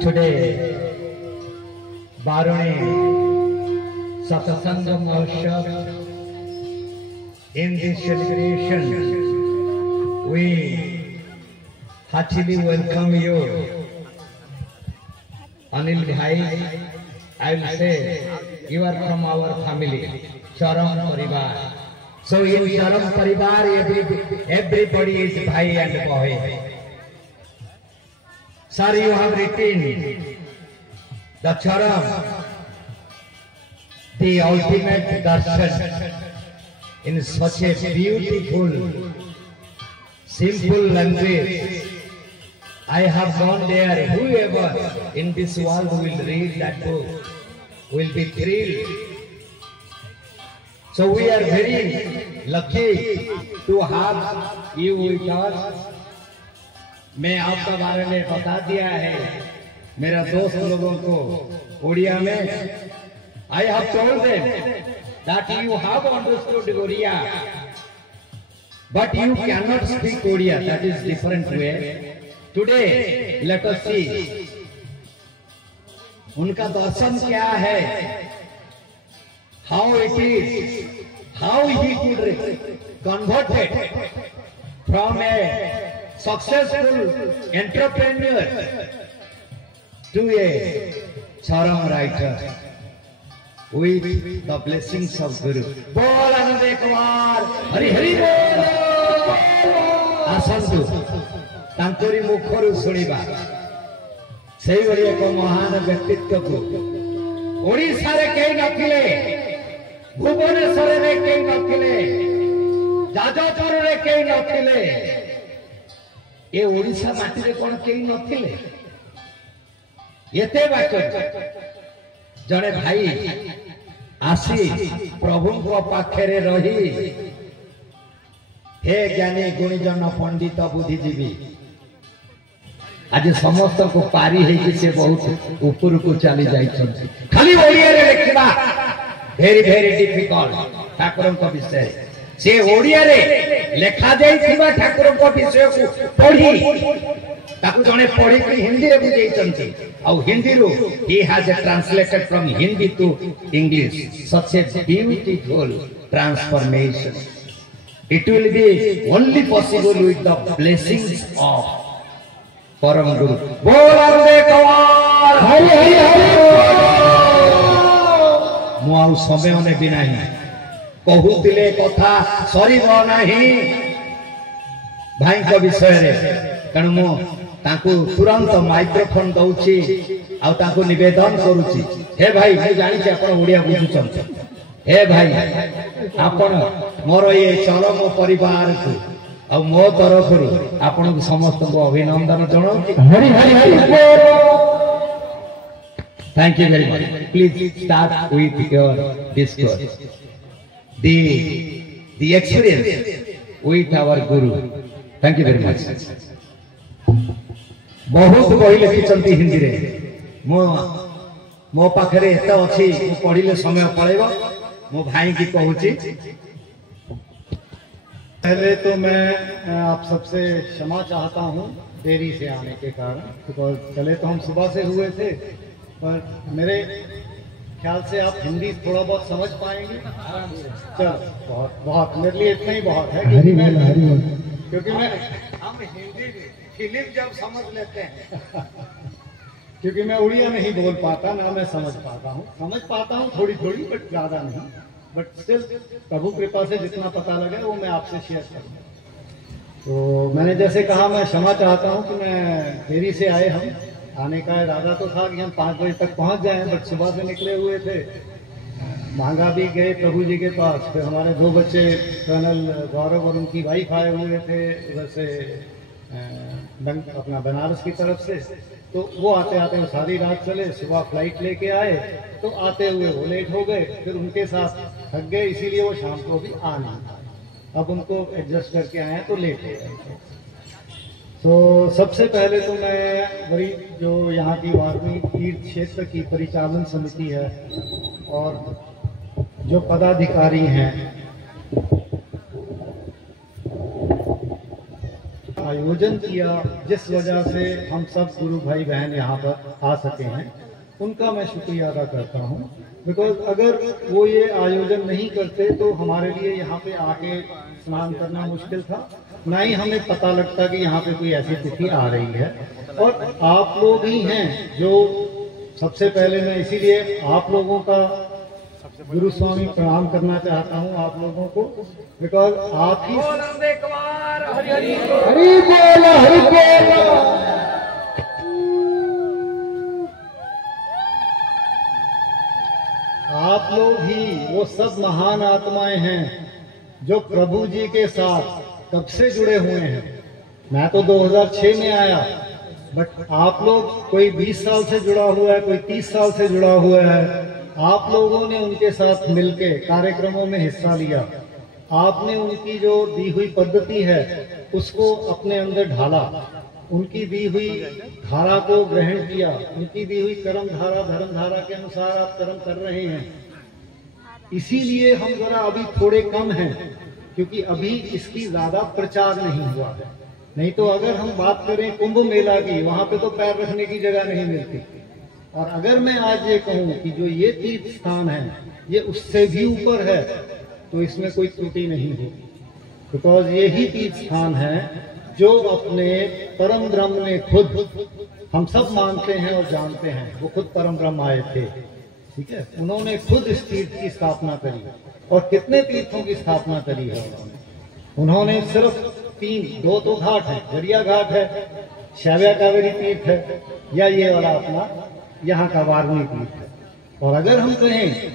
Today, Baruni Satsanga Mahotsav, in this celebration, we heartily welcome you. Anil Bhai, I will say, you are from our family, Charam Parivar. So in Charam Parivar, everybody is Bhai and Boy. Sir, you have written the Charam, the ultimate darshan, in such a beautiful, simple language. I have gone there. Whoever in this world will read that book will be thrilled. So we are very lucky to have you with us. मैं आपका बारे में बता दिया है मेरा दोस्त लोगों को ओडिया में I have told them that you have understood Oriya but you cannot speak Oriya. That is different way. Today let us see उनका दर्शन क्या है, how it is, how he could convert it from a successful entrepreneur to a Charam writer with the blessings of Guru. Bol Anande Kumar, Hari Hari Bol. Asantu, Tankori Mukhoru Suniba. Sei bari ek mahan vyaktittva ko. Odisha re kehi nathile, Bhubaneswar re kehi nathile, Jajapur re kehi nathile. ये ओडिशा माटी रे कोन केही नथिले एते बात जने भाई आसी प्रभु को पाखे रे रही हे ज्ञानी गुणीजन पंडित बुद्धिजीवी आज समस्त को पारी है कि से बहुत ऊपर को चली जाई छथि खाली ओडिया रे लिखबा वेरी वेरी डिफिकल्ट ठाकुरन को विषय से ओडिया रे लेखा जाई थिबा ठाकुरन को विषय को पढ़ी ताकू जने पढ़ी कि हिंदी रे बुझै छथि आ हिंदी रो he has translated from Hindi to English such a beautiful transformation. It will be only possible with the blessings of Param Guru. Bolande Kawar Hari Hari Hari मु आ समय ने भी नहीं कहूतिले कथा सरीब नहीं भाई को विषय रे तेणु मु ताकू तुरंत माइक्रोफोन दउची आ ताकू निवेदन करूची हे भाई मैं जानि छी आपण ओडिया बुझुछन हे भाई आपण मोर ये चरम परिवार को आ मो तरफ आपण समस्त को अभिनंदन जणाउ Hari Hari Hari Thank you very much. Please start with your discourse. The experience with our Guru. Thank you very much. बहुत बही लिखिंट हिंदी रे मो पाखे एत अच्छी पढ़िले समय पड़ेगा मो भाई की कहूँ पहले तो मैं आप सबसे क्षमा चाहता हूँ देरी से आने के कारण बिकॉज चले तो हम सुबह से हुए थे पर मेरे ख्याल से आप हिंदी थोड़ा बहुत समझ पाएंगे। चलो बहुत बहुत मेरे लिए इतना ही बहुत है क्योंकि मैं हम हिंदी फिल्म जब समझ लेते हैं क्योंकि मैं उड़िया नहीं बोल पाता ना मैं समझ पाता हूँ थोड़ी थोड़ी बट ज्यादा नहीं बट स्टिल प्रभु कृपा से जितना पता लगे वो मैं आपसे शेयर करूँगा। तो मैंने जैसे कहा मैं क्षमा चाहता हूँ कि मैं देरी से आए हम आने का इरादा तो था कि हम 5 बजे तक पहुंच जाएं बट सुबह से निकले हुए थे मांगा भी गए प्रभु जी के पास फिर हमारे 2 बच्चे कर्नल गौरव और उनकी वाइफ आए हुए थे उधर से अपना बनारस की तरफ से तो वो आते आते वो सारी रात चले सुबह फ्लाइट लेके आए तो आते हुए वो लेट हो गए फिर उनके साथ थक गए इसीलिए वो शाम को भी आ नहीं पाए अब उनको एडजस्ट करके आए हैं तो लेट हो गए। तो सबसे पहले तो मैं बड़ी जो यहाँ की वाल्मीकि तीर्थ क्षेत्र की परिचालन समिति है और जो पदाधिकारी हैं आयोजन किया, जिस वजह से हम सब गुरु भाई बहन यहाँ पर आ सके हैं, उनका मैं शुक्रिया अदा करता हूँ। बिकॉज अगर वो ये आयोजन नहीं करते तो हमारे लिए यहाँ पे आके स्नान करना मुश्किल था, ना ही हमें पता लगता कि यहाँ पे कोई ऐसी तिथि आ रही है। और आप लोग ही हैं जो सबसे पहले, मैं इसीलिए आप लोगों का गुरु स्वामी प्रणाम करना चाहता हूँ आप लोगों को, बिकॉज आप ही हरि बोल हरि बोल। आप लोग ही वो सब महान आत्माएं हैं जो प्रभु जी के साथ कब से जुड़े हुए हैं। मैं तो 2006 में आया, बट आप लोग कोई 20 साल से जुड़ा हुआ है, कोई 30 साल से जुड़ा हुआ है। आप लोगों ने उनके साथ मिलके कार्यक्रमों में हिस्सा लिया, आपने उनकी जो दी हुई पद्धति है उसको अपने अंदर ढाला, उनकी दी हुई धारा को ग्रहण किया, उनकी दी हुई कर्म धारा धर्म धारा के अनुसार आप कर्म कर रहे हैं। इसीलिए हम जरा अभी थोड़े कम हैं, क्योंकि अभी इसकी ज्यादा प्रचार नहीं हुआ है। नहीं तो अगर हम बात करें कुंभ मेला की, वहां पे तो पैर रखने की जगह नहीं मिलती। और अगर मैं आज ये कहूं कि जो ये तीर्थ स्थान है ये उससे भी ऊपर है, तो इसमें कोई त्रुटि नहीं होगी। बिकॉज ये ही तीर्थ स्थान है जो अपने परम ब्रह्म ने खुद, हम सब मानते हैं और जानते हैं, वो खुद परम ब्रह्म आए थे, ठीक है। उन्होंने खुद इस तीर्थ की स्थापना करी, और कितने तीर्थों की स्थापना करी है उन्होंने सिर्फ 2 तो घाट है, जरिया घाट है, शैव्या कावेरी तीर्थ है, या ये वाला अपना यहाँ का वारणी तीर्थ है। और अगर हम कहें,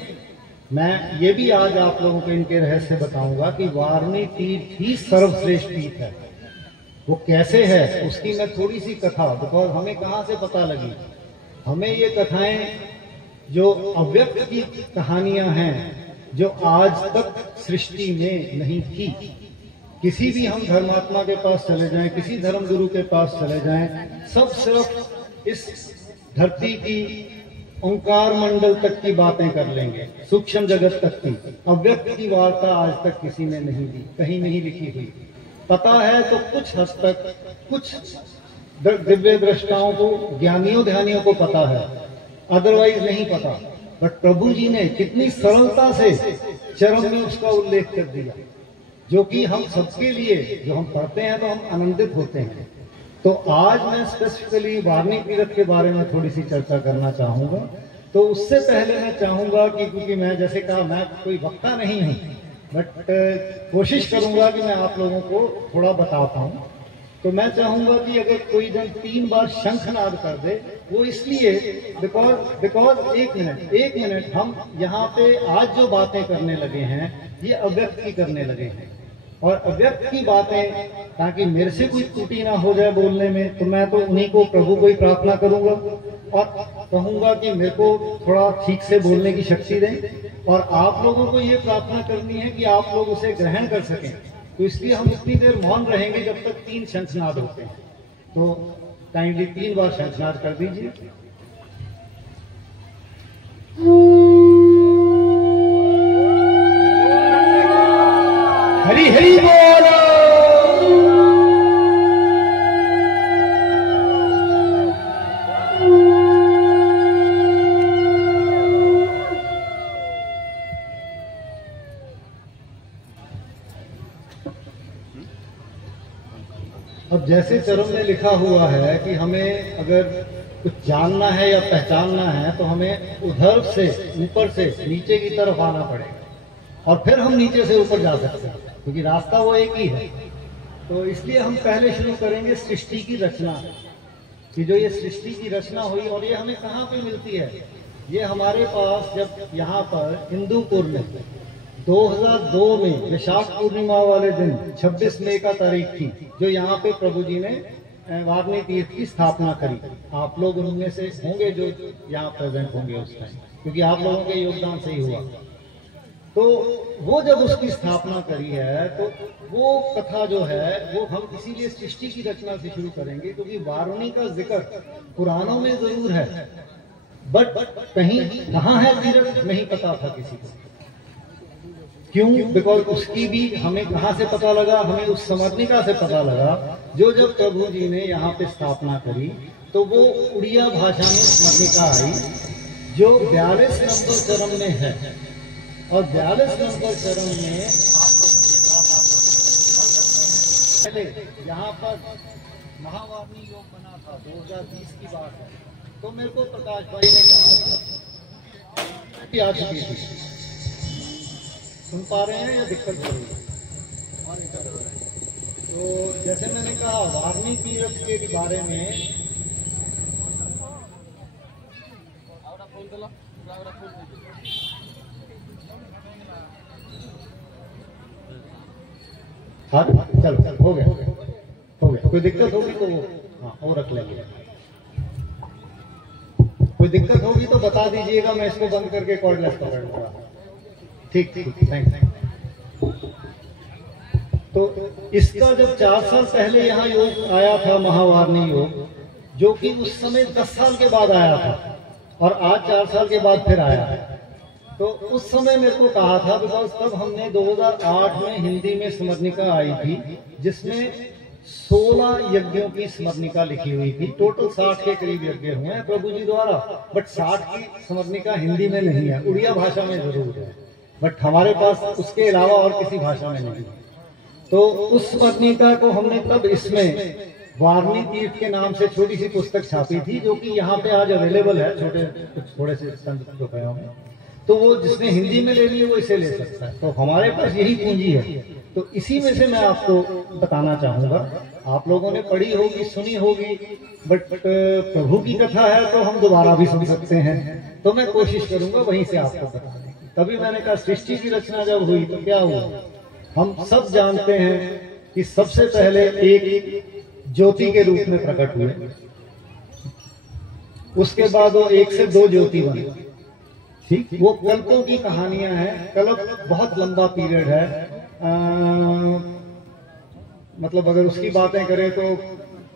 मैं ये भी आज आप लोगों को इनके रहस्य बताऊंगा कि वारणी तीर्थ ही सर्वश्रेष्ठ तीर्थ है। वो कैसे है उसकी मैं थोड़ी सी कथा, बिकॉज हमें कहाँ से पता लगी, हमें ये कथाएं जो अव्यक्त की कहानियां हैं, जो आज तक सृष्टि में नहीं थी। किसी भी हम धर्मात्मा के पास चले जाएं, किसी धर्म गुरु के पास चले जाएं, सब सिर्फ इस धरती की ओंकार मंडल तक की बातें कर लेंगे, सूक्ष्म जगत तक की। अव्यक्त की वार्ता आज तक किसी ने नहीं दी, कहीं नहीं लिखी हुई। पता है तो कुछ हद तक कुछ दिव्य दृष्टाओं को, ज्ञानियों ध्यानियों को पता है, अदरवाइज नहीं पता। बट प्रभु जी ने कितनी सरलता से चरम में उसका उल्लेख कर दिया, जो कि हम सबके लिए, जो हम पढ़ते हैं तो हम आनंदित होते हैं। तो आज मैं स्पेसिफिकली वारणी तीर्थ के बारे में थोड़ी सी चर्चा करना चाहूंगा। तो उससे पहले मैं चाहूंगा कि, क्योंकि मैं जैसे कहा मैं कोई वक्ता नहीं हूं, बट कोशिश करूंगा कि मैं आप लोगों को थोड़ा बता पाऊं। तो मैं चाहूंगा कि अगर कोई जन 3 बार शंखनाद कर दे, वो इसलिए बिकॉज एक मिनट हम यहाँ पे आज जो बातें करने लगे हैं ये अव्यक्त की करने लगे हैं, और अव्यक्त की बातें, ताकि मेरे से कोई त्रुटि ना हो जाए बोलने में, तो मैं तो उन्हीं को, प्रभु को ही प्रार्थना करूंगा और कहूंगा कि मेरे को थोड़ा ठीक से बोलने की शक्ति दें। और आप लोगों को ये प्रार्थना करनी है कि आप लोग उसे ग्रहण कर सकें। तो इसलिए हम इतनी देर मौन रहेंगे जब तक 3 शंखनाद होते हैं। तो काइंडली 3 बार शंखनाद कर दीजिए। हरि हरि बोल। अब जैसे चरम में लिखा हुआ है कि हमें अगर कुछ जानना है या पहचानना है तो हमें उधर से, ऊपर से नीचे की तरफ आना पड़ेगा, और फिर हम नीचे से ऊपर जा सकते हैं, क्योंकि रास्ता वो एक ही है। तो इसलिए हम पहले शुरू करेंगे सृष्टि की रचना, कि जो ये सृष्टि की रचना हुई, और ये हमें कहाँ पे मिलती है। ये हमारे पास जब यहाँ पर इंदुपुर में 2002 में विशाख पूर्णिमा वाले दिन 26 मई का तारीख थी, जो यहाँ पे प्रभु जी ने वारणी तीर्थ की स्थापना करी। आप लोग उनमें से होंगे जो यहाँ प्रेजेंट होंगे उस टाइम, क्योंकि आप लोगों के योगदान से ही हुआ। तो वो जब उसकी स्थापना करी है, तो वो कथा जो है वो हम इसीलिए सृष्टि की रचना से शुरू करेंगे, क्योंकि वारुणी का जिक्र पुराणों में जरूर है, बट कहीं कहाँ है तीर्थ नहीं पता था किसी को। क्यों? बिकॉज उसकी भी हमें कहाँ से पता लगा? हमें उस समर्निका से पता लगा जो जब प्रभु जी ने यहाँ पे स्थापना करी तो वो उड़िया भाषा में स्मरणिका आई जो 42 नंबर चरण में है। और 42 नंबर चरण में पहले यहाँ पर महावाणी योग बना था, 2020 की बात है। तो मेरे को प्रकाश भाई ने कहा आ चुकी थी। सुन पा रहे हैं या दिक्कत हो रही है? तो जैसे मैंने कहा वार्नी तीर्थ के बारे में हाँ चलो हो गया हो गया। कोई दिक्कत होगी तो हाँ और रख लेंगे। कोई दिक्कत होगी तो बता दीजिएगा, मैं इसको बंद करके कॉर्डलेस पकड़ लूंगा। ठीक ठीक थैंक। तो इसका जब 4 साल पहले यहाँ योग आया था महावार्नी योग, जो कि उस समय 10 साल के बाद आया था और आज 4 साल के बाद फिर आया है। तो उस समय मेरे को कहा था बिकॉज तब हमने 2008 में हिंदी में स्मरणिका आई थी जिसमें 16 यज्ञों की स्मरणिका लिखी हुई थी। टोटल 60 के करीब यज्ञ हुए हैं प्रभु जी द्वारा, बट 60 की स्मरणिका हिंदी में नहीं है, उड़िया भाषा में जरूर है, बट हमारे पास उसके अलावा और किसी भाषा में नहीं है। तो उस स्मरणिका को हमने तब इसमें वार्नी तीर्थ के नाम से छोटी सी पुस्तक छापी थी जो कि यहाँ पे आज अवेलेबल है थोड़े से चंद रुपयों में। तो वो जिसने हिंदी में लेनी है वो इसे ले सकता है। तो हमारे पास यही पूंजी है। तो इसी में से मैं आपको बताना चाहूंगा। आप लोगों ने पढ़ी होगी, सुनी होगी, बट प्रभु की कथा है तो हम दोबारा भी सुन सकते हैं। तो मैं कोशिश करूंगा वहीं से आपको बताने की। तभी मैंने कहा सृष्टि की रचना जब हुई तो क्या हुआ? हम सब जानते हैं कि सबसे पहले एक ज्योति के रूप में प्रकट हुए, उसके बाद वो 1 से 2 ज्योति बने। ठीक, वो कल्पों की कहानियां हैं। कल्प बहुत लंबा पीरियड है। मतलब अगर उसकी बातें करें तो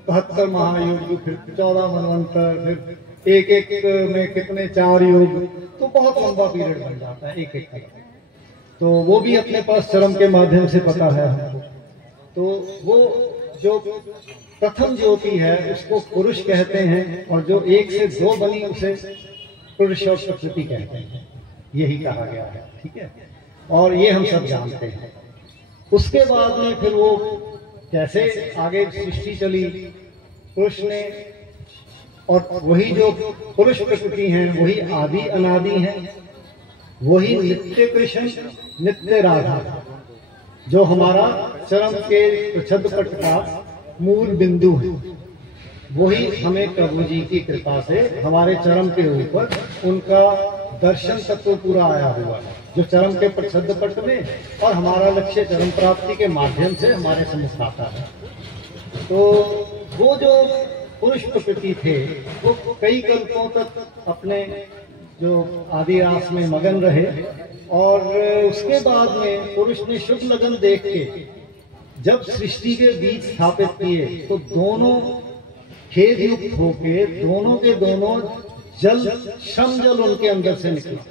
72 महायुग, फिर 14 मनवंतर, फिर एक में कितने 4 युग, तो बहुत लंबा पीरियड बन जाता है एक। तो वो भी अपने पास चरम के माध्यम से पता है हमको। तो वो जो प्रथम ज्योति है उसको पुरुष कहते हैं और जो 1 से 2 बनी उसे पुरुष और प्रकृति कहते हैं। यही कहा गया है, ठीक है। और ये हम सब जानते हैं। उसके बाद में फिर वो कैसे आगे सृष्टि चली पुरुष ने, और वही जो पुरुष प्रकृति हैं वही आदि अनादि हैं, वही नित्य कृष्ण नित्य राधा, जो हमारा चरम के छदपट का मूल बिंदु है। वही हमें प्रभु जी की कृपा से हमारे चरम के ऊपर उनका दर्शन तत्व पूरा आया हुआ है, जो चरम के छदपट में और हमारा लक्ष्य चरम प्राप्ति के माध्यम से हमारे सम्मुख आता है। तो वो जो पुरुष प्रकृति थे वो कई कल्पों तक अपने जो आदि रास में मगन रहे, और उसके बाद में पुरुष ने शुभ लगन देख के जब सृष्टि के बीज स्थापित किए तो दोनों खेद युक्त होके दोनों के दोनों जल श्रम जल उनके अंदर से निकला,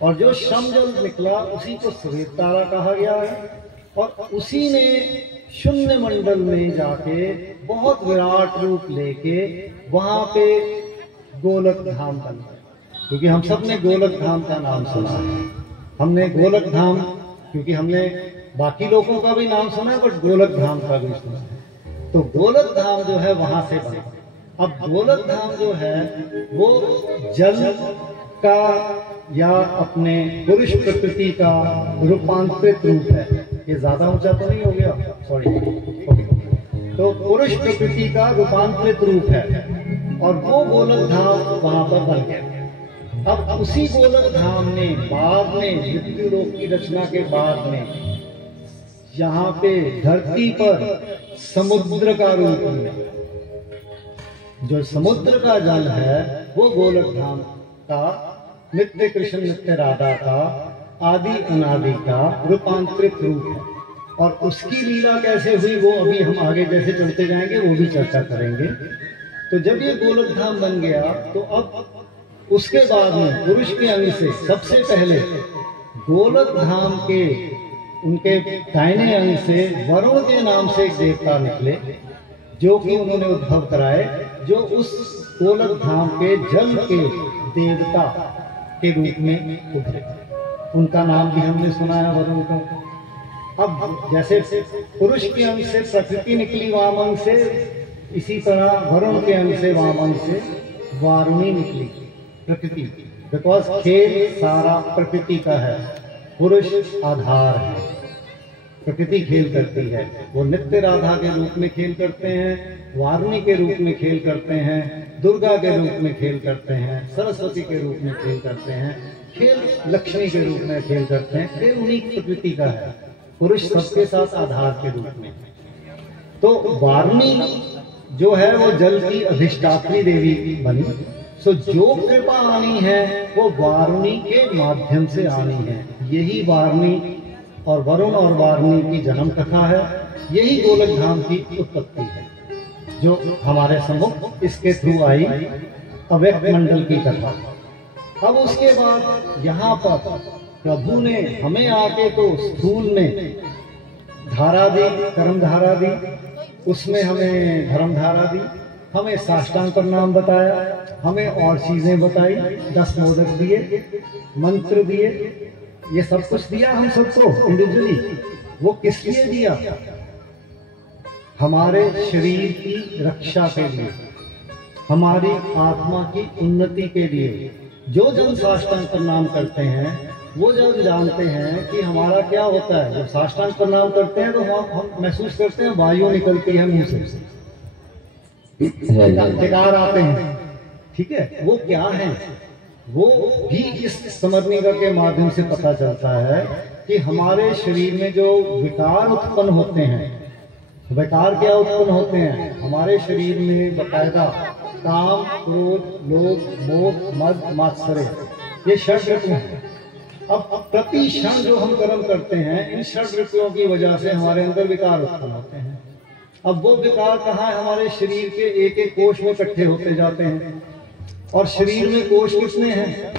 और जो श्रम जल निकला उसी को श्वेत तारा कहा गया है। और उसी ने शून्य मंडल में जाके बहुत विराट रूप लेके वहां पे गोलक धाम बन गया। क्योंकि हम सब ने गोलक धाम का नाम सुना है। हमने गोलक धाम, क्योंकि हमने बाकी लोगों का भी नाम सुना है बट गोलक धाम का भी सुना है। तो गोलक धाम जो है वहां से बना। अब गोलक धाम जो है वो जल का या अपने पुरुष प्रकृति का रूपांतरित रूप है। ये ज्यादा ऊंचा तो नहीं हो गया, सॉरी। तो पुरुष प्रकृति का रूपांतरित रूप है और वो गोलक धाम वहां पर बन गया। अब उसी गोलक धाम ने बाद में मृत्यु लोक की रचना के बाद में यहाँ पे धरती पर समुद्र का रूप लिया। जो समुद्र का जल है वो गोलक धाम का नित्य कृष्ण नित्य राधा का आदि अनादि का रूपांतरित रूप है। और उसकी लीला कैसे हुई वो अभी हम आगे जैसे चलते जाएंगे वो भी चर्चा करेंगे। तो जब ये गोलक धाम बन गया तो अब उसके बाद में पुरुष के अंग से सबसे पहले गोलक धाम के उनके दाहिने अंग से वरुण के नाम से एक देवता निकले, जो कि उन्होंने उद्भव कराए, जो उस गोलक धाम के जल के देवता के रूप में उभरे। उनका नाम भी हमने सुना है, वरुण का। अब जैसे पुरुष के अंग से प्रकृति निकली वाम अंग से, इसी तरह वरुण के अंग से वाम अंग से वारुणी निकली प्रकृति। बिकॉज खेल सारा प्रकृति का है, पुरुष आधार है, प्रकृति खेल करती है। वो नित्य राधा के रूप में खेल करते हैं, वारुणी के रूप में खेल करते हैं, दुर्गा के रूप में खेल करते हैं, सरस्वती के रूप में खेल करते हैं, खेल लक्ष्मी के रूप में खेल करते हैं। खेल उन्हीं प्रकृति का है, पुरुष सबके साथ आधार के रूप में। तो वारुणी जो है वो जल की अधिष्ठात्री देवी बनी। सो जो कृपा आनी है वो वारुणी के माध्यम से आनी है। यही वारुणी और वरुण और वारुणी की जन्म कथा है, यही गोलक धाम की उत्पत्ति है जो हमारे सम्मुख इसके थ्रू आई, अव्यक्त मंडल की कथा। अब उसके बाद यहाँ पर प्रभु ने हमें आके तो स्थूल में धारा दी, कर्म धारा दी, उसमें हमें धर्म धारा दी, हमें साष्टांग प्रणाम बताया, हमें और चीजें बताई, 10 मोदक दिए, मंत्र दिए, ये सब कुछ दिया हम सबको इंडिविजुअली। वो किस लिए दिया? हमारे शरीर की रक्षा के लिए, हमारी आत्मा की उन्नति के लिए। जो जन साष्टांग प्रणाम करते हैं वो जब जानते हैं कि हमारा क्या होता है, जब साष्टांग प्रणाम करते हैं तो हम महसूस करते हैं वायु निकलती है मुंह से, विकार आते हैं, ठीक है। वो क्या है? वो भी इस समर्निका के माध्यम से पता चलता है कि हमारे शरीर में जो विकार उत्पन्न होते हैं, विकार क्या उत्पन्न होते हैं हमारे शरीर में? बकायदा काम, क्रोध, लोभ, मोह, मद, मात्सर्य, ये षड ऋतु हैं। अब प्रति क्षण जो हम कर्म करते हैं, इन षड ऋतुओं की वजह से हमारे अंदर विकार उत्पन्न होते हैं। अब वो विकार कहाँ है? हमारे शरीर के एक एक कोष में इकट्ठे होते जाते हैं। और शरीर में कोष कितने हैं?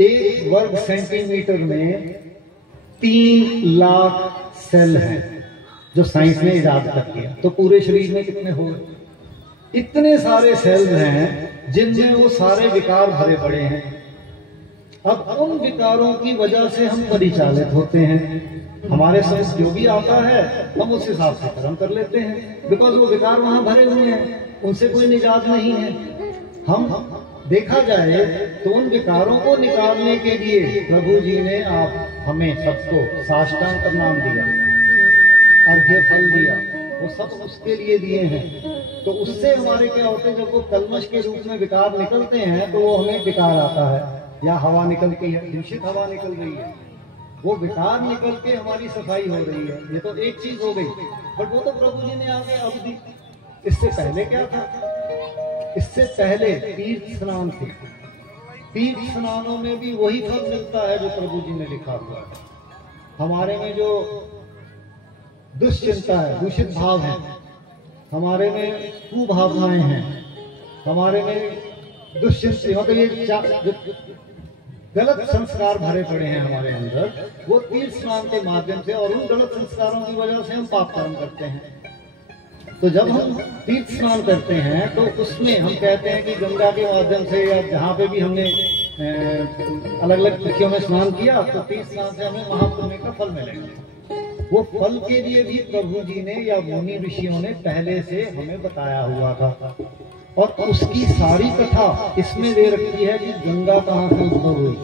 1 वर्ग सेंटीमीटर में 3 लाख सेल हैं, जो साइंस ने इजाद कर दिया। तो पूरे शरीर में कितने हो गए? इतने सारे सेल्स हैं जिनमें वो सारे विकार भरे पड़े हैं। अब उन विकारों की वजह से हम परिचालित होते हैं। हमारे साथ जो भी आता है हम उस हिसाब से कर्म कर लेते हैं, बिकॉज वो विकार वहां भरे हुए हैं, उनसे कोई निजात नहीं है। हम देखा जाए तो उन विकारों को निकालने के लिए प्रभु जी ने आप हमें सबको साष्टांग प्रणाम दिया, अर्घ्य फल दिया, वो सब उसके लिए दिए हैं। तो उससे हमारे क्या होते हैं, जब वो कल्मश के रूप में विकार निकलते हैं तो वो हमें विकार आता है, या हवा निकलती है, दूषित हवा निकल रही है, वो विकार निकल के हमारी सफाई हो रही है। ये तो एक चीज हो गई, बट वो तो प्रभु जी ने आगे अब दी। इससे पहले क्या था? इससे पहले तीर्थ स्नान थे। तीर्थ स्नानों में भी वही फल मिलता है जो प्रभु जी ने लिखा हुआ है। हमारे में जो दुश्चिंता है, दूषित भाव है, हमारे में कुभावनाएं हैं, हमारे में दुश्चिंता, मतलब ये गलत संस्कार भरे पड़े हैं हमारे अंदर, वो तीर्थ स्नान के माध्यम से, और उन गलत संस्कारों की वजह से हम पाप कर्म करते हैं। तो जब हम तीर्थ स्नान करते हैं तो उसमें हम कहते हैं कि गंगा के माध्यम से, या जहाँ पे भी हमने अलग अलग तिथियों में स्नान किया, तो तीर्थ स्नान से हमें महापुण्य का फल मिलेगा। वो फल के लिए भी प्रभु जी ने या मुनि ऋषियों ने पहले से हमें बताया हुआ था, और उसकी सारी कथा इसमें दे रखी है कि गंगा कहाँ से उद्भव हुई।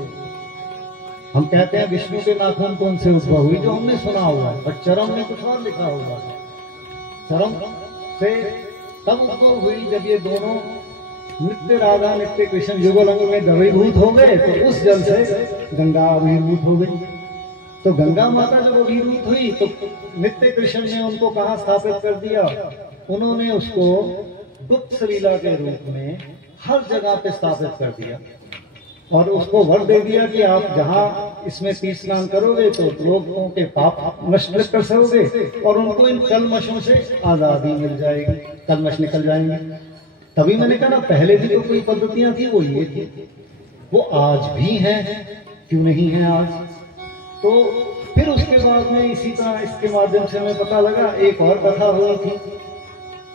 हम कहते हैं विष्णु के नाखून कौन से उद्भव हुई, जो हमने सुना हुआ है, पर चरम में कुछ और लिखा हुआ है। चरम से तब उद्भव हुई जब ये दोनों नित्य राधा नित्य कृष्ण युगल में द्रवीभूत हो गए, तो उस जल से गंगा अभिभूत हो गई। तो गंगा माता जब अभिभूत हुई तो नित्य कृष्ण ने उनको कहाँ स्थापित कर दिया? उन्होंने उसको गुप्त लीला के रूप में हर जगह पे स्थापित कर दिया, और उसको वर दे दिया कि आप जहाँ इसमें तीर्थ स्नान करोगे तो लोगों के पाप नष्ट कर सकोगे, और उनको इन कलमशों से आजादी मिल जाएगी, कलमश निकल जाएंगे। तभी मैंने कहा ना, पहले भी तो कोई पद्धतियां थी, वो ये थी, वो आज भी हैं, क्यों नहीं है आज? तो फिर उसके बाद में इसी तरह इसके माध्यम से हमें पता लगा एक और कथा हुई थी।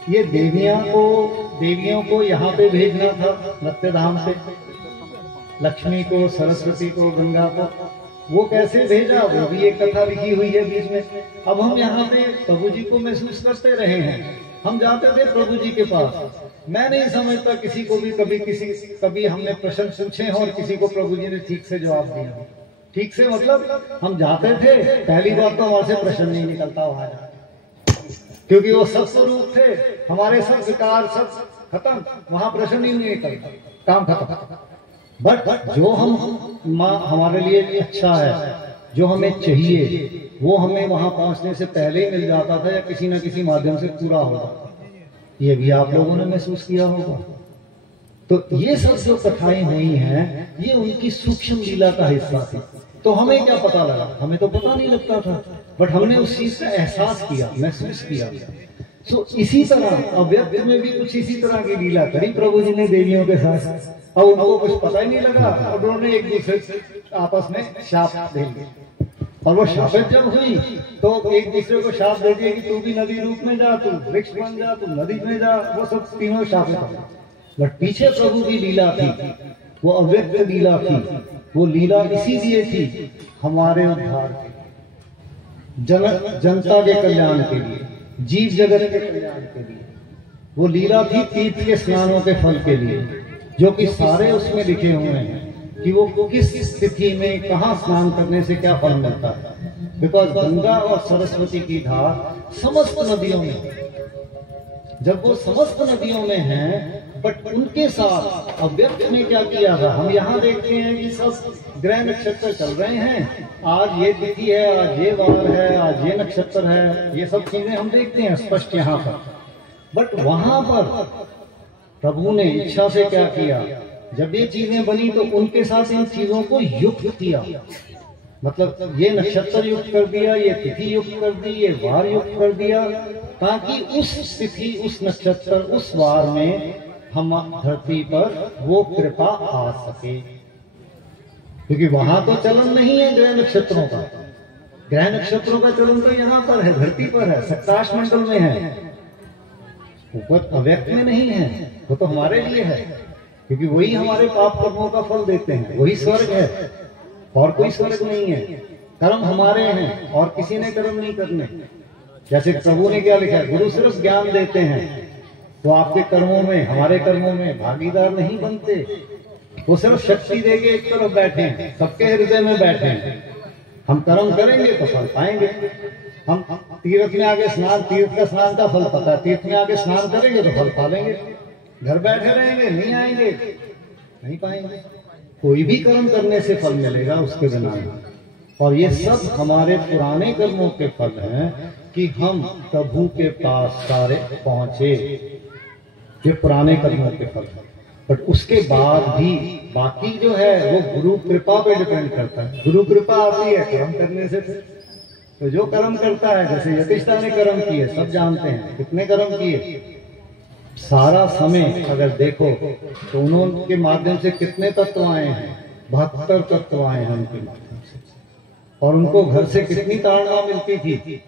ये देवियों को यहाँ पे भेजना था नत्थधाम से, लक्ष्मी को, सरस्वती को, गंगा को। वो कैसे भेजा, वो भी एक कथा लिखी हुई है बीच में। अब हम यहाँ पे प्रभु जी को महसूस करते रहे हैं। हम जाते थे प्रभु जी के पास, मैं नहीं समझता किसी को भी कभी हमने प्रश्न पूछे हो और किसी को प्रभु जी ने ठीक से जवाब दिया। ठीक से मतलब हम जाते थे, पहली बार तो वहां से प्रश्न नहीं निकलता वहां, क्योंकि वो सब स्वरूप थे, हमारे सब विकार सब खत्म, वहां प्रश्न ही नहीं निकलता, काम खत्म। बट जो हमारे लिए अच्छा है, जो हमें चाहिए, वो हमें वहां पहुंचने से पहले ही मिल जाता था या किसी न किसी माध्यम से पूरा हो जाता। ये भी आप लोगों ने महसूस किया होगा। तो ये सब जो कथाएं हुई हैं, ये उनकी सूक्ष्म लीला का हिस्सा थी। तो हमें क्या पता लगा, हमें तो पता नहीं लगता था, बट हमने उस चीज का एहसास किया, महसूस किया। तो इसी तरह अव्यक्त में भी कुछ इसी तरह की लीला करी प्रभु जी ने देवियों के साथ, और उनको कुछ पता ही नहीं लगा, और उन्होंने एक दूसरे से आपस में शाप दे दिए। और वो शापित जब हुई तो एक दूसरे को शाप दे दिए कि तू भी नदी रूप में जा, तू वृक्ष बन जा, तू नदी में जा, वो सब तीनों शापित हो। बट पीछे प्रभु की लीला थी, वो अव्यक्त लीला थी। वो लीला इसीलिए थी हमारे उद्धार के, जनता के कल्याण के लिए, जीव जगत के कल्याण के लिए। वो लीला थी तीर्थ के स्नानों के फल के लिए, जो कि सारे उसमें लिखे हुए हैं कि वो किस स्थिति में कहाँ स्नान करने से क्या फल मिलता है। बिकॉज गंगा और सरस्वती की धार समस्त नदियों में, जब वो समस्त नदियों में हैं, बट उनके साथ अव्यक्त ने क्या किया था, हम यहाँ देखते हैं कि सब ग्रह नक्षत्र चल रहे हैं, आज ये तिथि है, आज ये वार है, आज ये नक्षत्र है, ये सब चीजें हम देखते हैं स्पष्ट यहाँ पर। बट वहां पर प्रभु ने इच्छा से क्या किया, जब ये चीजें बनी तो उनके साथ इन चीजों को युक्त किया। मतलब ये नक्षत्र युक्त कर दिया, ये तिथि युक्त कर दी, ये वार युक्त कर दिया, ताकि उस तिथि, उस नक्षत्र, उस वार में हम धरती पर वो कृपा आ सके। क्योंकि वहां तो चलन नहीं है ग्रह नक्षत्रों का, ग्रह नक्षत्रों का चलन तो यहाँ पर है, धरती पर है, सप्ताश मंडल में है, ऊपर अव्यक्त में नहीं है। वो तो हमारे लिए है, क्योंकि वही हमारे पाप कर्मों का फल देते हैं, वही स्वर्ग है, और कोई स्वर्ग नहीं है। कर्म हमारे हैं और किसी ने कर्म नहीं करने। जैसे प्रभु ने क्या लिखा है, गुरु सिर्फ ज्ञान देते हैं, तो आपके कर्मों में, हमारे कर्मों में भागीदार नहीं बनते। वो सिर्फ शक्ति देके एक तरफ बैठे हैं, सबके हृदय में बैठे हैं। हम कर्म करेंगे तो फल पाएंगे। हम तीर्थ में आगे स्नान, तीर्थ का स्नान का फल पता है, तीर्थ में आगे स्नान करेंगे तो फल पालेंगे। घर बैठे रहेंगे, नहीं आएंगे, नहीं पाएंगे। कोई भी कर्म करने से फल मिलेगा, उसके बिना नहीं। और ये सब हमारे पुराने कर्मों के फल हैं कि हम प्रभु के पास सारे पहुंचे, ये पुराने कर्मों के फल हैं। बट उसके बाद भी बाकी जो है वो गुरु कृपा पे डिपेंड करता है। गुरु कृपा आती है कर्म करने से। तो जो कर्म करता है, जैसे यतिष्ठा ने कर्म किए, सब जानते हैं कितने कर्म किए। सारा समय अगर देखो तो उनके माध्यम से कितने तत्व आए हैं, 72 तत्व आए हैं उनके माध्यम से। और उनको घर से कितनी ताड़ना मिलती थी।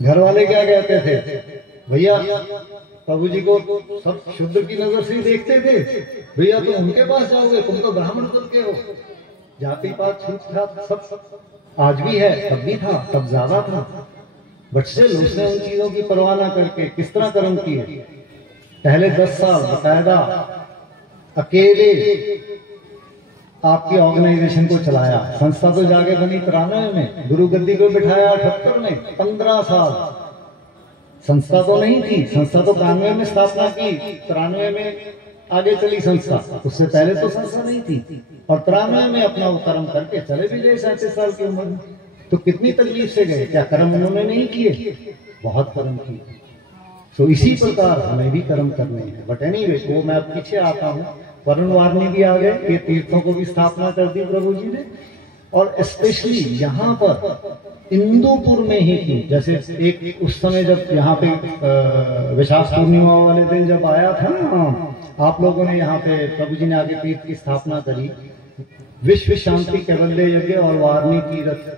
घर वाले क्या कहते थे, भैया प्रभु जी को सब शुद्ध की नजर से ही देखते थे, भैया तुम उनके पास जाओगे, तुम तो ब्राह्मण कुल के हो। जाति पात छूत छात सब आज भी है, तब भी था, तब ज्यादा था। बट स्टिल उसने उन चीजों की परवाह न करके किस तरह कर्म किए। पहले 10 साल बकायदा अकेले आपकी ऑर्गेनाइजेशन को चलाया। संस्था तो जाके बनी 93 में, गुरु गद्दी को बिठाया 78 में, 15 साल। संस्था तो नहीं थी, संस्था तो 93 में स्थापना की, 93 में आगे चली संस्था। उससे पहले तो संस्था नहीं थी। और 93 में अपना वो कर्म करके चले भी गए 37 साल की उम्र में। तो कितनी तकलीफ से गए, क्या कर्म उन्होंने नहीं किए? बहुत कर्म किए। तो इसी प्रकार हमें भी कर्म करने हैं। बट एनीवे, वो मैं अब पीछे आता हूँ। वरुण वार्णी भी आ गए, ये तीर्थों को भी स्थापना कर दी प्रभु जी ने। और स्पेशली यहाँ पर इंदुपुर में ही की। जैसे एक उस समय जब यहाँ पे विशाख पूर्णिमा वाले दिन जब आया था ना, आप लोगों ने यहाँ पे प्रभु जी ने आगे तीर्थ की स्थापना करी। विश्व शांति कैवल्य यज्ञ और वार्णी तीर्थ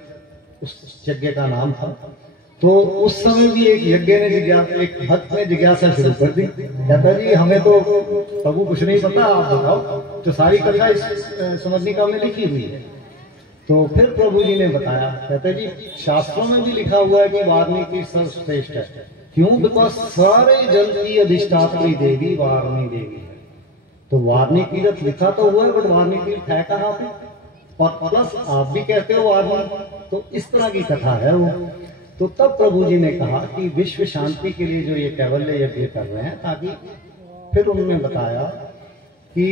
उस यज्ञ का नाम था। तो उस समय भी एक यज्ञ ने जिज्ञासा, एक भक्त ने जिज्ञासा शुरू कर दी। कहता जी हमें तो प्रभु कुछ नहीं पता, आप बताओ। तो सारी कथा इस समझनिका में लिखी हुई है। तो फिर प्रभु जी ने बताया, कहते जी शास्त्रों में भी लिखा हुआ है कि वाल्मीकि सर्वश्रेष्ठ है। क्यों? बिकॉज सारे जल की अधिष्ठात्री देवी वाल्मीकि देवी है। तो वाल्मीकि तीर्थ लिखा तो हुआ है, बट वाल्मीकि तीर्थ है कहाँ पे? और प्लस आप भी कहते हो वाल्मीकि, तो इस तरह की कथा है वो। तो तब प्रभु जी ने कहा कि विश्व शांति के लिए जो ये कैवल्य यज्ञ कर रहे हैं, ताकि फिर उन्होंने बताया कि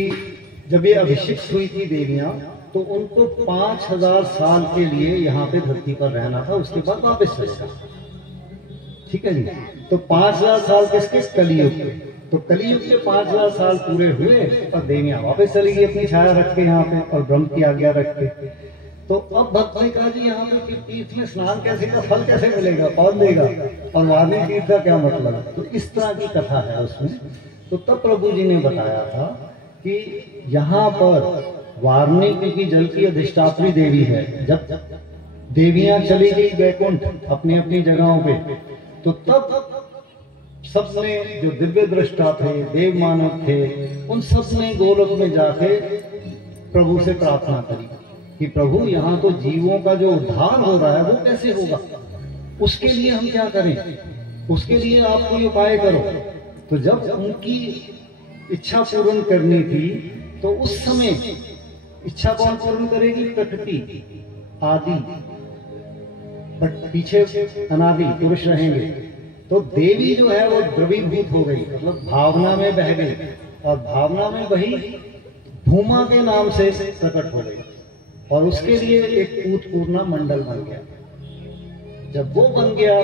जब ये अभिषिक्त हुई थी देवियां, तो उनको 5000 साल के लिए यहाँ पे धरती पर रहना था, उसके बाद वापस चले जाना। ठीक है जी। तो 5000 साल किसके? कलियुग के। तो कलियुग के 5000 साल पूरे हुए और देवियां वापस चली गई अपनी छाया रख के यहाँ पे, और ब्रह्म की आज्ञा रख के। तो अब भक्त ने कहा जी यहाँ पे तीर्थ में स्नान कैसे का फल कैसे मिलेगा, कौन देगा, और वाल्मीकि तीर्थ का क्या मतलब? तो इस तरह की कथा है उसमें। तो तब प्रभु जी ने बताया था कि यहाँ पर वाल्मीकि की जल की अधिष्ठात्री देवी है। जब देवियां चली गई वैकुंठ अपनी अपनी जगहों पे, तो तब सबने जो दिव्य दृष्टा थे, देव मानव थे, उन सब ने गोलोक में जाके प्रभु से प्रार्थना करी कि प्रभु यहाँ तो जीवों का जो उद्धार हो रहा है वो कैसे होगा, उसके लिए हम क्या करें, उसके लिए आप कोई उपाय करो। तो जब उनकी इच्छा पूर्ण करनी थी, तो उस समय इच्छा कौन पूर्ण करेगी? प्रकृति आदि, बट पीछे अनादि पुरुष रहेंगे। तो देवी जो है वो द्रवीभूत हो गई, मतलब भावना में बह गई, और भावना में वही भूमा के नाम से प्रकट हो गई, और उसके लिए एक पूतपूर्णा मंडल बन गया। जब वो बन गया,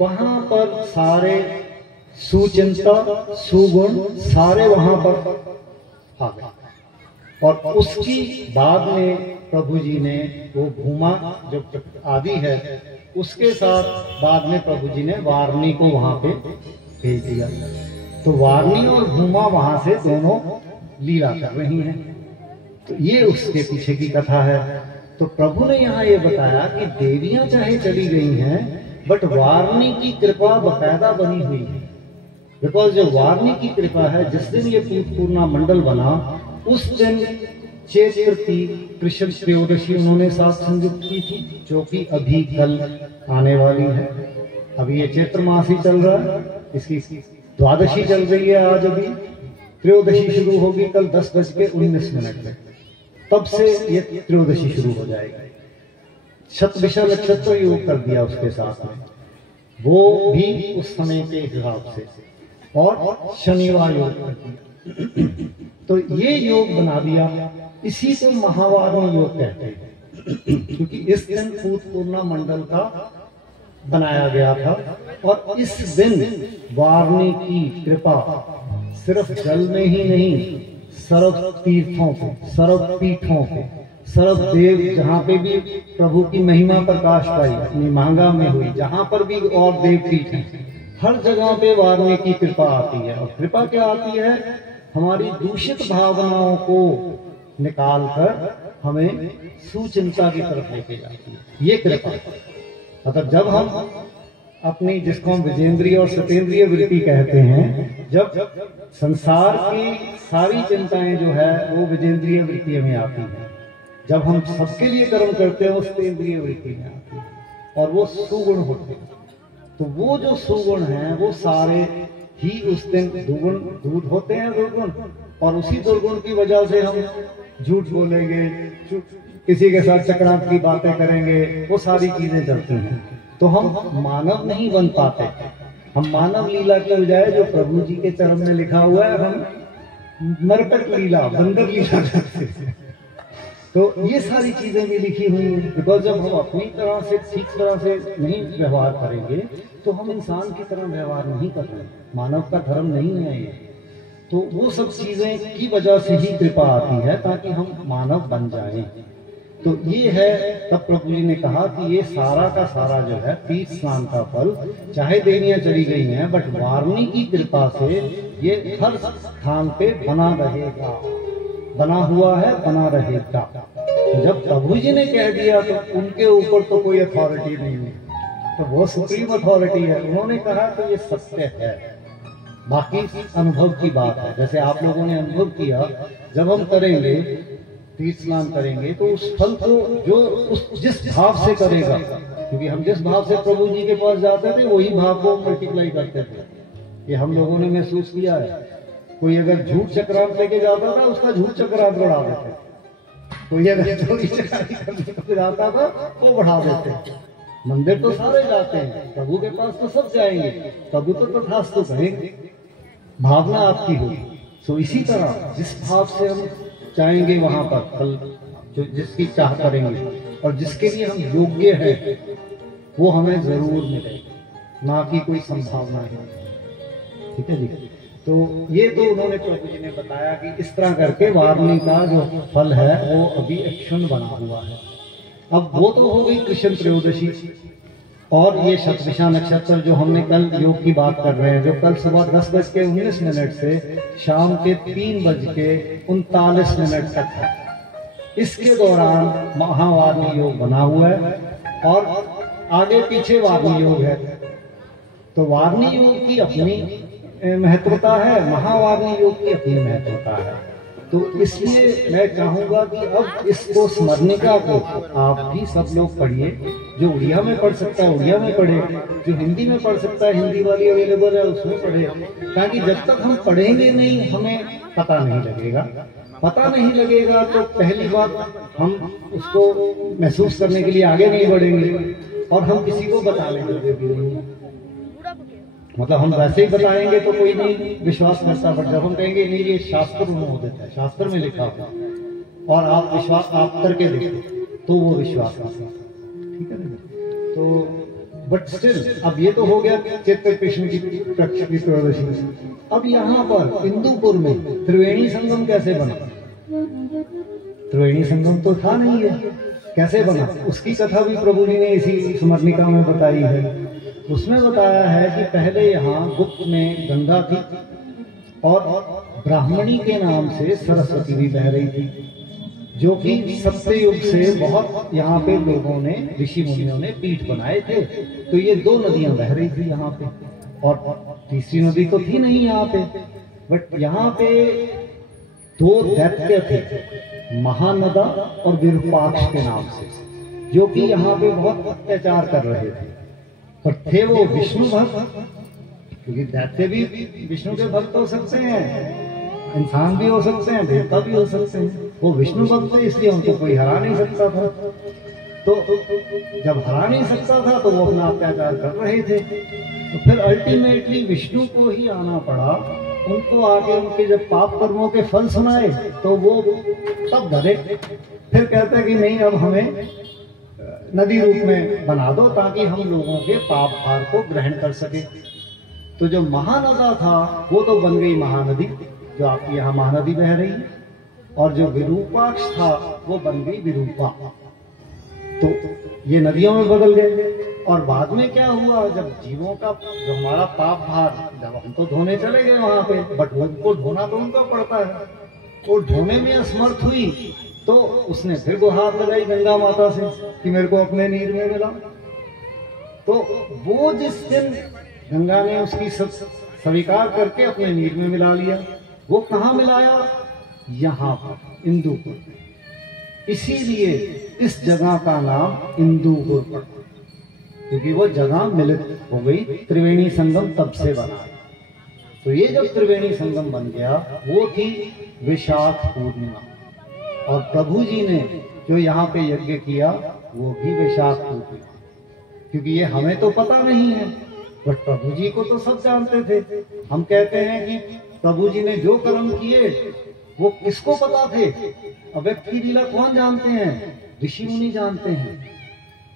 वहां पर सारे सुचिंता सुगुण सारे वहां पर आ गए, और उसकी बाद में प्रभु जी ने वो भूमा जो आदि है उसके साथ बाद में प्रभु जी ने वारणी को वहां पे भेज दिया। तो वारणी और भूमा वहां से दोनों लीला कर रही हैं। तो ये उसके पीछे की कथा है। तो प्रभु ने यहाँ ये बताया कि देवियां चाहे चली गई हैं, बट वारणी की कृपा बकायदा बनी हुई है। बिकॉज जो वारणी की कृपा है, जिस दिन ये पूर्णा मंडल बना, उस दिन चैत्र कृष्ण त्रयोदशी उन्होंने साथ संयुक्त की थी, जो कि अभी कल आने वाली है। अभी ये चैत्र मास ही चल रहा है, इसकी द्वादशी चल रही है आज, अभी त्रयोदशी शुरू होगी कल 10:19 में, तब से ये त्रयोदशी शुरू हो जाएगी। शतभिषा नक्षत्र योग कर दिया उसके साथ में, वो भी उस समय के हिसाब से, और शनिवार योग कर दिया। तो ये योग बना दिया, इसी को महावारणी योग कहते हैं, क्योंकि इस दिन पूर्णा मंडल का बनाया गया था। और इस दिन वारणी की कृपा सिर्फ जल में ही नहीं, सर्व तीर्थों पे, सर्व पीठों पे, सर्व देव जहाँ पे भी प्रभु की महिमा प्रकाश पाई, अपनी महंगा में हुई, जहाँ पर भी और देव पीठ है, हर जगह पे वारणी की कृपा आती है। और कृपा क्या आती है? हमारी दूषित भावनाओं को निकाल कर हमें सुचिंता की तरफ लेके जाती है, ये कृपा। मतलब जब हम अपनी, जिसको हम विजेंद्रिय और सतेंद्रिय वृत्ति कहते हैं, जब संसार की सारी चिंताएं जो है वो विजेंद्रिय वृत्ति में आती है, जब हम सबके लिए कर्म करते हैं वो सतेंद्रिय वृत्ति में आती है, और वो सुगुण होते हैं। तो वो जो सुगुण हैं वो सारे ही उस दिन दुगुण दूध होते हैं, दुर्गुण, और उसी दुर्गुण की वजह से हम झूठ बोलेंगे, किसी के साथ चक्रांत की बातें करेंगे, वो सारी चीजें चलती हैं। तो हम मानव नहीं बन पाते। हम मानव लीला के बजाय, जो प्रभु जी के चरण में लिखा हुआ है, हम नरकट लीला, बंदर लीला करते हैं। तो ये सारी चीजें भी लिखी हुई हैं। बिकॉज जब हम अपनी तरह से ठीक तरह से नहीं व्यवहार करेंगे, तो हम इंसान की तरह व्यवहार नहीं कर रहे, मानव का धर्म नहीं है ये। तो वो सब चीजें की वजह से ही कृपा आती है, ताकि हम मानव बन जाएं। तो ये है, तब प्रभु जी ने कहा कि ये सारा का सारा जो है तीर्थ स्नान का फल, चाहे देवियां चली गई हैं, बट वारणी की कृपा से ये हर स्थान पे बना रहेगा, बना हुआ है, बना रहेगा। तो जब प्रभु जी ने कह दिया तो उनके ऊपर तो कोई अथॉरिटी नहीं है, तो वो सुप्रीम अथॉरिटी है, उन्होंने कहा तो ये सत्य है। बाकी अनुभव की बात है। जैसे आप लोगों ने अनुभव किया, जब हम करेंगे तीर्थ स्नान करेंगे तो उस फल को जो जिस भाव से करेगा, क्योंकि हम जिस भाव से प्रभु जी के पास जाते थे वही भाव को मल्टीप्लाई करते थे। ये हम लोगों ने महसूस किया है। कोई अगर झूठ चक्रांत लेके जाता था उसका झूठ चक्रांत बढ़ा देते, कोई अगर चोरी चकारी करने को जाता था वो बढ़ा देते। मंदिर तो सारे जाते हैं, प्रभु के पास तो सब जाएंगे, प्रभु तो तथास्तु कहेंगे। भावना आपकी होगी। सो इसी तरह जिस भाव से हम चाहेंगे वहां पर फल जो जिसकी चाह करेंगे और जिसके लिए हम योग्य हैं वो हमें जरूर मिलेगा, ना कि कोई संभावना है। ठीक है जी। तो ये तो उन्होंने प्रभु जी ने बताया कि इस तरह करके वार्णी का जो फल है वो अभी एक्शन बना हुआ है। अब वो तो हो गई कृष्ण त्रयोदशी, और ये शतभिषा नक्षत्र जो हमने कल योग की बात कर रहे हैं, जो कल सुबह 10:19 से शाम के 3:39 तक है, इसके दौरान महावार्णी योग बना हुआ है और आगे पीछे वार्णी योग है। तो वार्णी योग की अपनी महत्वता है, महावार्णी योग की अपनी महत्वता है। तो इसलिए मैं चाहूंगा कि अब इसको स्मरणिका को आप भी सब लोग पढ़िए। जो उड़िया में पढ़ सकता है उड़िया में पढ़े, जो हिंदी में पढ़ सकता है हिंदी वाली अवेलेबल है उसमें पढ़े, ताकि जब तक हम पढ़ेंगे नहीं हमें पता नहीं लगेगा। पता नहीं लगेगा तो पहली बात हम उसको महसूस करने के लिए आगे नहीं बढ़ेंगे और हम किसी को बता लेंगे भी नहीं। मतलब हम वैसे ही बताएंगे तो कोई नहीं विश्वास करता, बट जब हम कहेंगे नहीं ये शास्त्र में हो देता है, शास्त्र में लिखा हुआ और आप विश्वास आप करके देखो तो वो विश्वास करता है। ठीक है ना। तो बट स्टिल अब ये तो हो गया चैत्र कृष्ण की त्रयोदशी। अब यहाँ पर इंदुपुर में त्रिवेणी संगम कैसे बना? त्रिवेणी संगम तो था नहीं है, कैसे बना उसकी कथा भी प्रभु जी ने इसी स्मरणिका में बताई है। उसमें बताया है कि पहले यहाँ गुप्त में गंगा थी और ब्राह्मणी के नाम से सरस्वती भी बह रही थी, जो कि सत्ययुग से बहुत यहाँ पे लोगों ने ऋषि मुनियों ने पीठ बनाए थे। तो ये दो नदियां बह रही थी यहाँ पे, और तीसरी नदी तो थी नहीं यहाँ पे, बट यहाँ पे दो दैत्य थे, महानदा और विरूपाक्ष के नाम से, जो कि यहाँ पे बहुत अत्याचार कर रहे थे। पर थे वो विष्णु भक्त, क्योंकि दैत्य भी विष्णु के भक्त हो सकते हैं, इंसान भी हो सकते हैं, देवता भी हो सकते हैं। वो विष्णु भक्त थे इसलिए उनको कोई हरा नहीं सकता था। तो जब हरा नहीं सकता था तो वो अपना अत्याचार कर रहे थे। तो फिर अल्टीमेटली विष्णु को ही आना पड़ा, उनको आगे उनके जब पाप कर्मों के फल सुनाए तो वो तब डरे। फिर कहते हैं कि नहीं अब हमें नदी रूप में बना दो ताकि हम लोगों के पाप भार को ग्रहण कर सके। तो जो महानदा था वो तो बन गई महानदी, जो आपकी यहाँ महानदी बह रही है, और जो विरूपाक्ष था वो बन गई विरूपा। तो ये नदियों में बदल गए। और बाद में क्या हुआ, जब जीवों का जो हमारा पाप भार, जब हम तो धोने चले गए वहां पे, बट उनको धोना तो उनको पड़ता है, वो धोने में असमर्थ हुई तो उसने फिर गुहार लगाई गंगा माता से कि मेरे को अपने नीर में मिला। तो वो जिस दिन गंगा ने उसकी स्वीकार करके अपने नीर में मिला लिया, वो कहाँ मिलाया? यहाँ पर इंदुपुर। इसीलिए इस जगह का नाम इंदुपुर पड़ा, क्योंकि वो जगह मिलित हो गई, त्रिवेणी संगम तब से बना। तो ये जब त्रिवेणी संगम बन गया वो थी वैशाख पूर्णिमा, और प्रभु जी ने जो यहाँ पे यज्ञ किया वो भी वैशाख पूर्णिमा। क्योंकि ये हमें तो पता नहीं है, बट प्रभु जी को तो सब जानते थे। हम कहते हैं कि प्रभु जी ने जो कर्म किए वो किसको पता थे? अव्यक्त की लीला कौन जानते हैं? ऋषि मुनि जानते हैं,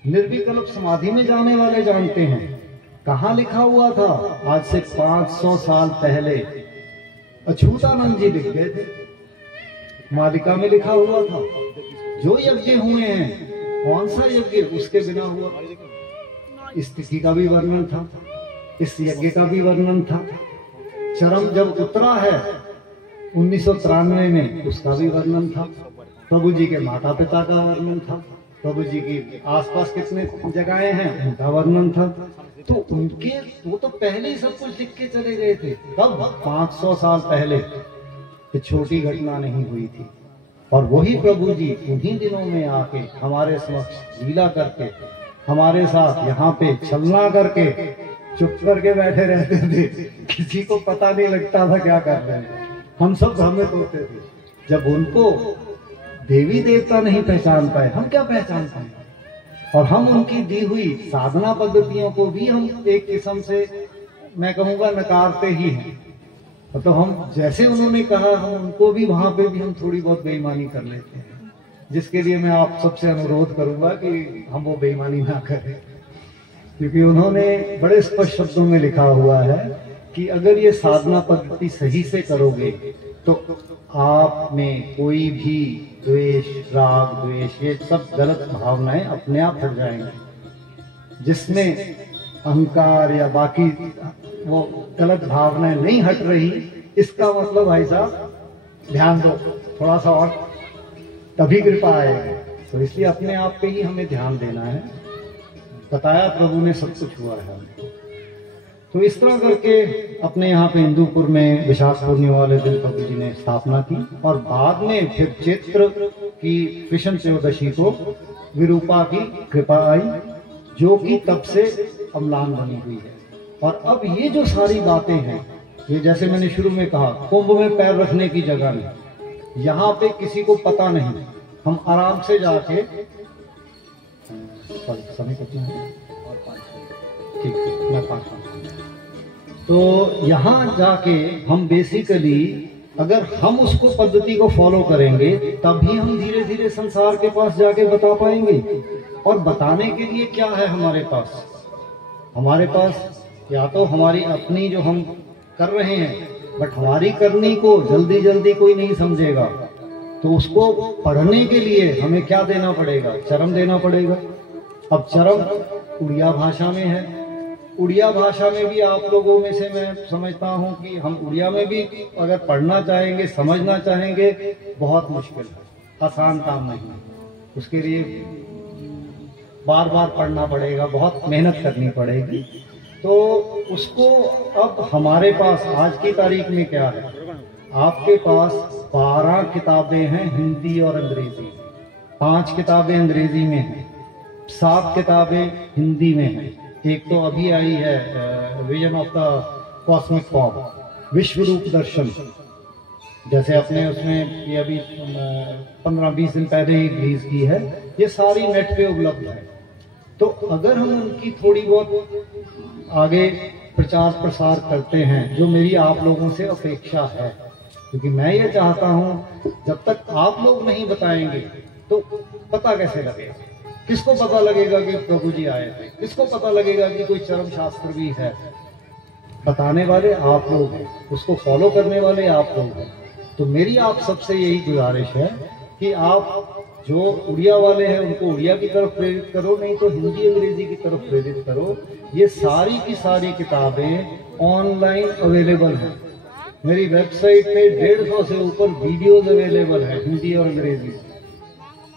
निर्विकल्प समाधि में जाने वाले जानते हैं। कहाँ लिखा हुआ था? आज से 500 साल पहले अछूतानंद जी लिख गए थे, मालिका में लिखा हुआ था। जो यज्ञ हुए हैं, कौन सा यज्ञ उसके बिना हुआ? इस तिथि का भी वर्णन था, इस यज्ञ का भी वर्णन था। चरम जब उतरा है 1993 में, उसका भी वर्णन था। प्रभु जी के माता पिता का वर्णन था, प्रभु जी की आसपास कितने जगहें हैं उनका वर्णन था। तो उनके वो तो पहले ही सब कुछ लिख के चले गए थे। कब? 500 साल पहले। ये छोटी घटना नहीं हुई थी। और वही प्रभु जी उन्हीं दिनों में आके हमारे समक्ष लीला करके, हमारे साथ यहाँ पे छलना करके चुप करके बैठे रहते थे। किसी को पता नहीं लगता था क्या कर रहे हैं। हम सब भ्रमित होते थे। जब उनको देवी देवता नहीं पहचान पाए, हम क्या पहचान पाए? और हम उनकी दी हुई साधना पद्धतियों को भी हम एक किस्म से, मैं कहूँगा, नकारते ही हैं। तो हम जैसे उन्होंने कहा, हम उनको भी वहां पे भी हम थोड़ी बहुत बेईमानी कर लेते हैं, जिसके लिए मैं आप सबसे अनुरोध करूंगा कि हम वो बेईमानी ना करें। क्योंकि उन्होंने बड़े स्पष्ट शब्दों में लिखा हुआ है कि अगर ये साधना पद्धति सही से करोगे तो आप में कोई भी द्वेष, राग द्वेष, ये सब गलत भावनाएं अपने आप हट जाएंगी। जिसमें अहंकार या बाकी वो गलत भावनाएं नहीं हट रही, इसका मतलब भाई साहब ध्यान दो थोड़ा सा और, तभी कृपा आएगी। तो इसलिए अपने आप पे ही हमें ध्यान देना है। बताया प्रभु ने सब कुछ हुआ है। तो इस तरह करके अपने यहाँ पे इंदुपुर में विशाख पूर्णिमा वाले दिन प्रभु जी ने स्थापना की। और बाद में फिर चैत्र की कृष्ण त्रयोदशी को विरूपा की कृपा आई, जो कि तब से अम्लान बनी हुई है। और अब ये जो सारी बातें हैं, ये जैसे मैंने शुरू में कहा, कुंभ में पैर रखने की जगह नहीं, यहाँ पे किसी को पता नहीं, हम आराम से जाके समय कितना है? ठीक है, मैं 5 तो यहाँ जाके हम बेसिकली अगर हम उसको पद्धति को फॉलो करेंगे तभी हम धीरे धीरे संसार के पास जाके बता पाएंगे। और बताने के लिए क्या है हमारे पास? हमारे पास या तो हमारी अपनी जो हम कर रहे हैं, बट हमारी करनी को जल्दी जल्दी कोई नहीं समझेगा, तो उसको पढ़ने के लिए हमें क्या देना पड़ेगा? चरम देना पड़ेगा। अब चरम उड़िया भाषा में है। उड़िया भाषा में भी आप लोगों में से मैं समझता हूं कि हम उड़िया में भी अगर पढ़ना चाहेंगे, समझना चाहेंगे, बहुत मुश्किल है, आसान काम नहीं है। उसके लिए बार बार पढ़ना पड़ेगा, बहुत मेहनत करनी पड़ेगी। तो उसको अब हमारे पास आज की तारीख में क्या है? आपके पास 12 किताबें हैं हिंदी और अंग्रेजी, 5 किताबें अंग्रेजी में हैं, 7 किताबें हिंदी में हैं। एक तो अभी आई है vision of the cosmic form, विश्व रूप दर्शन, जैसे अपने उसमें ये अभी 15-20 दिन पहले ही रिलीज की है। ये सारी नेट पे उपलब्ध है। तो अगर हम उनकी थोड़ी बहुत आगे प्रचार प्रसार करते हैं, जो मेरी आप लोगों से अपेक्षा है, क्योंकि मैं ये चाहता हूं जब तक आप लोग नहीं बताएंगे तो पता कैसे लगेगा? किसको पता लगेगा कि प्रभु जी आए थे? किसको पता लगेगा कि कोई चरम शास्त्र भी है? बताने वाले आप लोग हैं, उसको फॉलो करने वाले आप लोग हैं। तो मेरी आप सबसे यही गुजारिश है कि आप जो उड़िया वाले हैं उनको उड़िया की तरफ प्रेरित करो, नहीं तो हिंदी अंग्रेजी की तरफ प्रेरित करो। ये सारी की सारी किताबें ऑनलाइन अवेलेबल हैं। मेरी वेबसाइट पे 150 से ऊपर वीडियोज अवेलेबल है हिंदी और अंग्रेजी।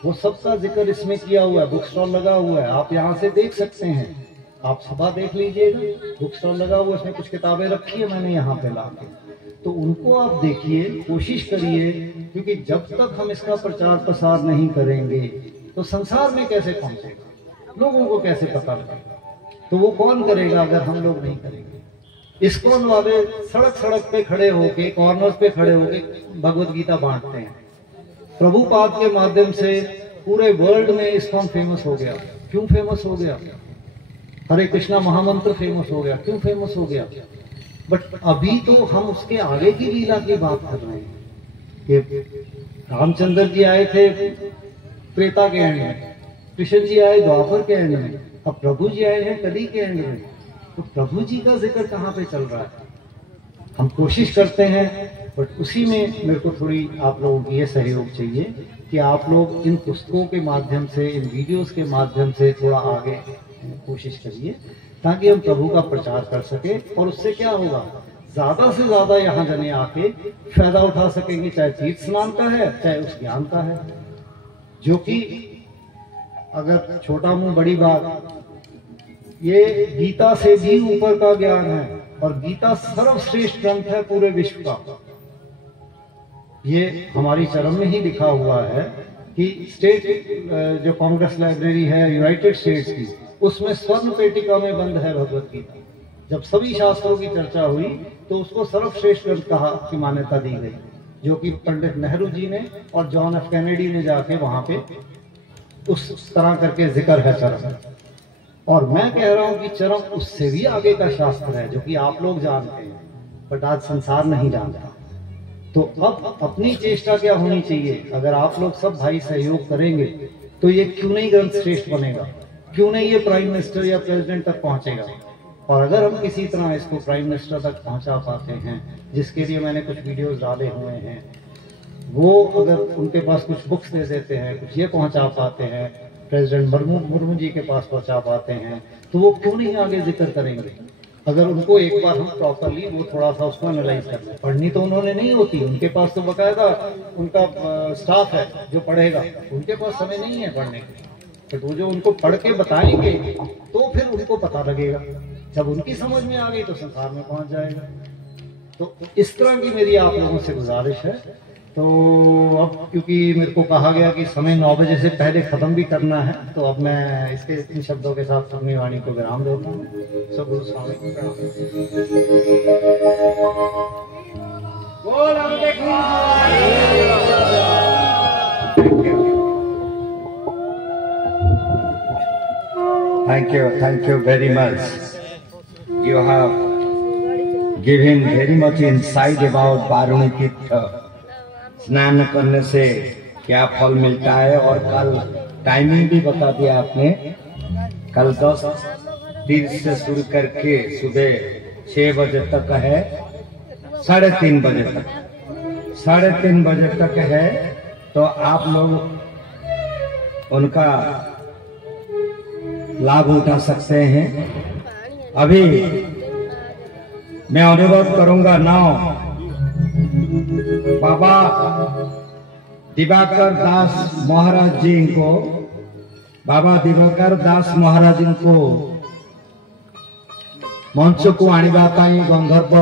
वो सबका जिक्र इसमें किया हुआ है। बुक स्टॉल लगा हुआ है, आप यहाँ से देख सकते हैं। आप सुबह देख लीजिएगा, बुक स्टॉल लगा हुआ है, उसमें कुछ किताबें रखी है मैंने यहाँ पे लाके, तो उनको आप देखिए, कोशिश करिए। क्योंकि जब तक हम इसका प्रचार प्रसार नहीं करेंगे तो संसार में कैसे पहुंचेगा? लोगों को कैसे पता लगेगा? तो वो कौन करेगा अगर हम लोग नहीं करेंगे? इस्कॉन वाले सड़क सड़क पे खड़े होके, कॉर्नर्स पे खड़े होके भगवत गीता बांटते हैं। प्रभुपाद के माध्यम से पूरे वर्ल्ड में इस्कॉन फेमस हो गया। क्यों फेमस हो गया? हरे कृष्णा महामंत्र फेमस हो गया। क्यों फेमस हो गया? बट अभी तो हम उसके आगे की लीला की बात कर रहे हैं। ये रामचंद्र जी आए थे त्रेता के एंड में, कृष्ण जी आए द्वापर के एंड में, अब प्रभु जी आए हैं कली के एंड में। तो प्रभु जी का जिक्र कहाँ पे चल रहा है? हम कोशिश करते हैं, बट उसी में मेरे को थोड़ी आप लोगों की ये सहयोग चाहिए कि आप लोग इन पुस्तकों के माध्यम से, इन वीडियोस के माध्यम से थोड़ा आगे कोशिश करिए, ताकि हम प्रभु का प्रचार कर सके। और उससे क्या होगा? ज्यादा से ज्यादा यहाँ जने आके फायदा उठा सकेंगे, चाहे तीर्थ स्नान का है, चाहे उस ज्ञान का है। जो कि अगर छोटा मुंह बड़ी बात, ये गीता से भी ऊपर का ज्ञान है और गीता सर्वश्रेष्ठ ग्रंथ है पूरे विश्व का। ये हमारी चरम में ही लिखा हुआ है कि स्टेट जो कांग्रेस लाइब्रेरी है यूनाइटेड स्टेट्स की, उसमें स्वर्ण पेटिका में बंद है भगवत गीता। जब सभी शास्त्रों की चर्चा हुई तो उसको सर्वश्रेष्ठ ग्रंथ कहा की मान्यता दी गई, जो कि पंडित नेहरू जी ने और जॉन एफ कैनेडी ने जाके वहां पे उस तरह करके जिक्र है चरम। और मैं कह रहा हूं कि चरम उससे भी आगे का शास्त्र है जो कि आप लोग जानते हैं, बट आज संसार नहीं जानता। तो अब अपनी चेष्टा क्या होनी चाहिए, अगर आप लोग सब भाई सहयोग करेंगे तो ये क्यों नहीं ग्रंथ श्रेष्ठ बनेगा, क्यों नहीं ये प्राइम मिनिस्टर या प्रेसिडेंट तक पहुंचेगा। और अगर हम किसी तरह इसको प्राइम मिनिस्टर तक पहुंचा पाते हैं, जिसके लिए मैंने कुछ वीडियोस डाले हुए हैं, वो अगर उनके पास कुछ बुक्स दे देते हैं, कुछ ये पहुंचा पाते हैं, प्रेसिडेंट मुर्मू जी के पास पहुंचा पाते हैं, तो वो क्यों नहीं आगे जिक्र करेंगे। अगर उनको एक बार हम प्रॉपरली वो थोड़ा सा उसको एनालाइज कर लें। पढ़नी तो उन्होंने नहीं होती, उनके पास तो बकायदा उनका स्टाफ है जो पढ़ेगा, उनके पास समय नहीं है पढ़ने के। तो वो जो उनको पढ़ के बताएंगे तो फिर उनको पता लगेगा, जब उनकी समझ में आ गई तो संसार में पहुंच जाएगा। तो इस तरह की मेरी आप लोगों से गुजारिश है। तो अब क्योंकि मेरे को कहा गया कि समय 9 बजे से पहले खत्म भी करना है, तो अब मैं इसके इन शब्दों के साथ अपनी वाणी को विराम देता हूँ। सब गुरु स्वामी Thank you very much. You have given very much insight about Baruni Tirtha. स्नान करने से क्या फल मिलता है, और कल टाइमिंग भी बता दिया आपने। कल 10:30 से शुरू करके सुबह 6 बजे तक है, 3:30 बजे तक, 3:30 बजे तक है। तो आप लोग उनका लाभ उठा सकते हैं। अभी मैं अनुरोध करूंगा नाउ बाबा दिवाकर दास महाराज जी को, बाबा दिवाकर दास महाराज को मंच को आनिबा पाई गंधर्व